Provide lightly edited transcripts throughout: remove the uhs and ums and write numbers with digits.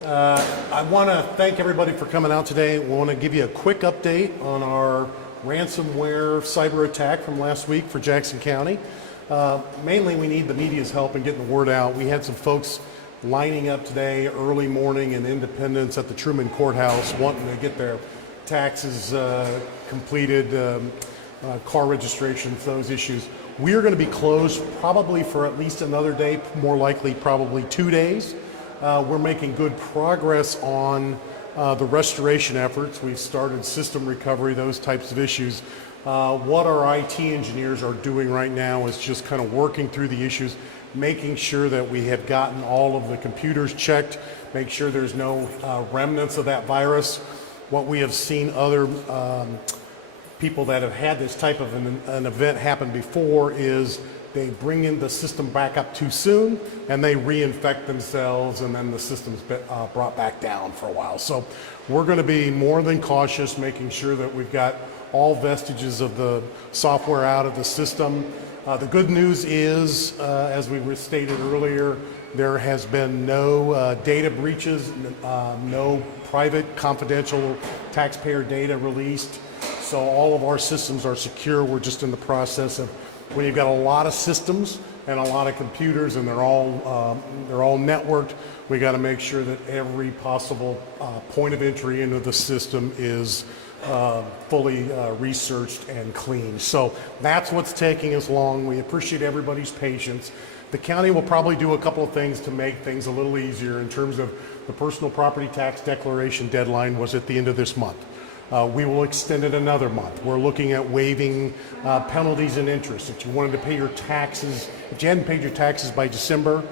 I want to thank everybody for coming out today. We want to give you a quick update on our ransomware cyber attack from last week for Jackson County. Mainly we need the media's help in getting the word out. We had some folks lining up today early morning in Independence at the Truman Courthouse wanting to get their taxes completed, car registrations, those issues. We are going to be closed probably for at least another day, more likely probably 2 days. We're making good progress on the restoration efforts. We've started system recovery, those types of issues. What our IT engineers are doing right now is just kind of working through the issues, making sure that we have gotten all of the computers checked, make sure there's no remnants of that virus. What we have seen other people that have had this type of an event happen before is they bring in the system back up too soon and they reinfect themselves, and then the system's brought back down for a while. So we're going to be more than cautious, making sure that we've got all vestiges of the software out of the system. The good news is, as we stated earlier, there has been no data breaches, no private confidential taxpayer data released. So all of our systems are secure. We're just in the process of, when you've got a lot of systems and a lot of computers and they're all networked, we got to make sure that every possible point of entry into the system is fully researched and cleaned. So that's what's taking us long. We appreciate everybody's patience. The county will probably do a couple of things to make things a little easier in terms of the personal property tax declaration deadline was at the end of this month. We will extend it another month. We're looking at waiving penalties and interest. If you wanted to pay your taxes, if you hadn't paid your taxes by December,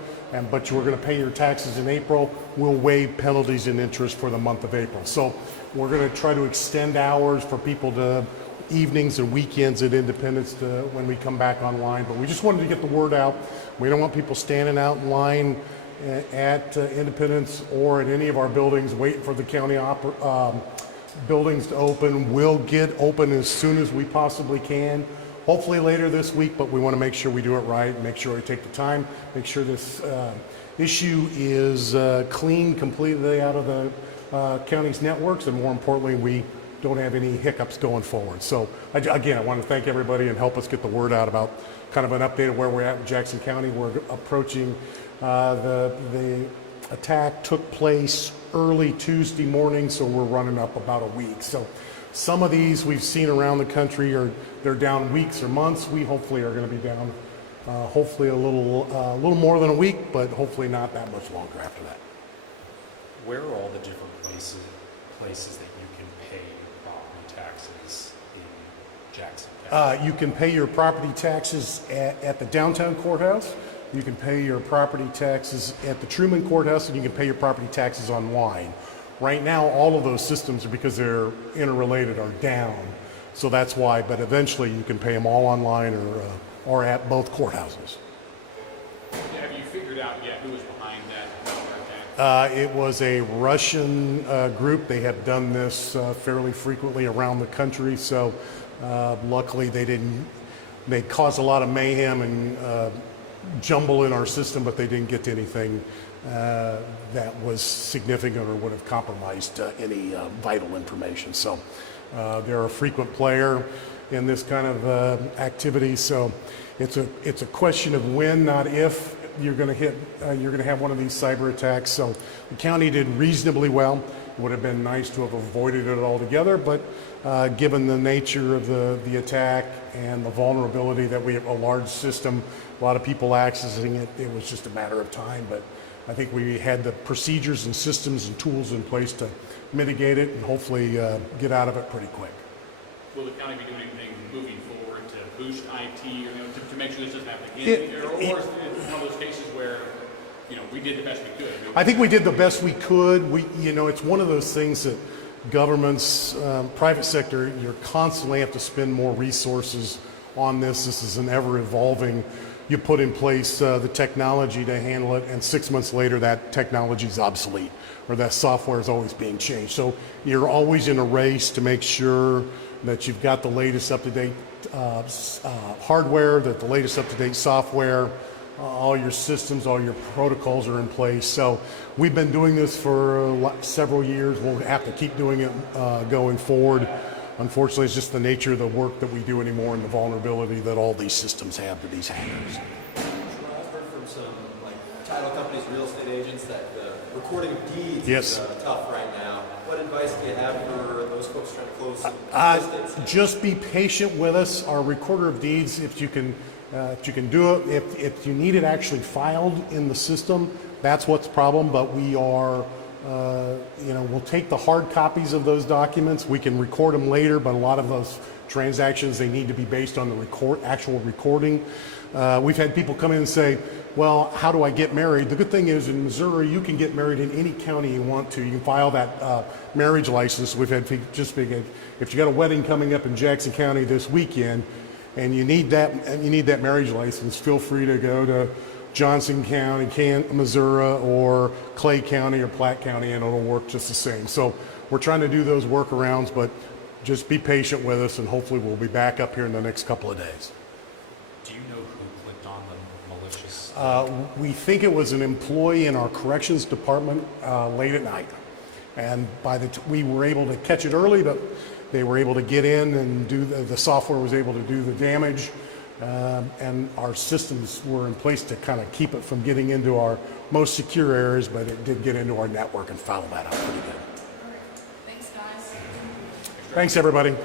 but you were going to pay your taxes in April, we'll waive penalties and interest for the month of April. So we're going to try to extend hours for people to evenings and weekends at Independence to when we come back online. But we just wanted to get the word out. We don't want people standing out in line at Independence or at any of our buildings waiting for the county buildings to open. We'll get open as soon as we possibly can, hopefully later this week, but we want to make sure we do it right, make sure we take the time, make sure this issue is clean completely out of the county's networks, and more importantly, we don't have any hiccups going forward. So again, I want to thank everybody and help us get the word out about kind of an update of where we're at in Jackson County. We're approaching the attack took place early Tuesday morning, so we're running up about a week. So some of these we've seen around the country they're down weeks or months. We hopefully are going to be down hopefully a little more than a week, but hopefully not that much longer after that. Where are all the different places that you can pay property taxes in Jackson County? You can pay your property taxes at the downtown courthouse. You can pay your property taxes at the Truman Courthouse, and you can pay your property taxes online. Right now, all of those systems, because they're interrelated, are down. So that's why, but eventually you can pay them all online or at both courthouses. Have you figured out yet who was behind that attack? It was a Russian group. They have done this fairly frequently around the country. So luckily they caused a lot of mayhem and jumble in our system, but they didn't get to anything that was significant or would have compromised any vital information. So they're a frequent player in this kind of activity. So it's a question of when, not if, you're going to have one of these cyber attacks. So the county did reasonably well. It would have been nice to have avoided it altogether, but given the nature of the attack and the vulnerability that we have a large system, a lot of people accessing it, it was just a matter of time. But I think we had the procedures and systems and tools in place to mitigate it and hopefully get out of it pretty quick. Will the county be doing anything moving forward to boost IT, to make sure this doesn't happen again? Or is it one of those cases where we did the best we could? I think we did the best we could. It's one of those things that governments, private sector, you constantly have to spend more resources on this. This is an ever evolving. You put in place the technology to handle it, and 6 months later that technology is obsolete, or that software is always being changed. So you're always in a race to make sure that you've got the latest up-to-date hardware, that the latest up-to-date software, all your systems, all your protocols are in place. So we've been doing this for several years. We'll have to keep doing it going forward. Unfortunately, it's just the nature of the work that we do anymore and the vulnerability that all these systems have to these hackers. I've heard from some title companies, real estate agents, that the recording of deeds is tough right now. What advice do you have for those folks trying to close some estates? Just be patient with us. Our recorder of deeds, if you can do it, if you need it actually filed in the system, that's what's the problem. But we are, we'll take the hard copies of those documents. We can record them later, but a lot of those transactions, they need to be based on the actual recording. We've had people come in and say, well, how do I get married? The good thing is in Missouri, you can get married in any county you want to. You can file that marriage license. We've had if you got a wedding coming up in Jackson County this weekend and you need that marriage license, feel free to go to Johnson County, Missouri, or Clay County or Platte County, and it'll work just the same. So we're trying to do those workarounds, but just be patient with us, and hopefully we'll be back up here in the next couple of days. Do you know who clicked on the malicious? We think it was an employee in our corrections department late at night, and we were able to catch it early, but they were able to get in and do the software was able to do the damage, and our systems were in place to kind of keep it from getting into our most secure areas, but it did get into our network and foul that up pretty good. Thanks, guys. Thanks, everybody.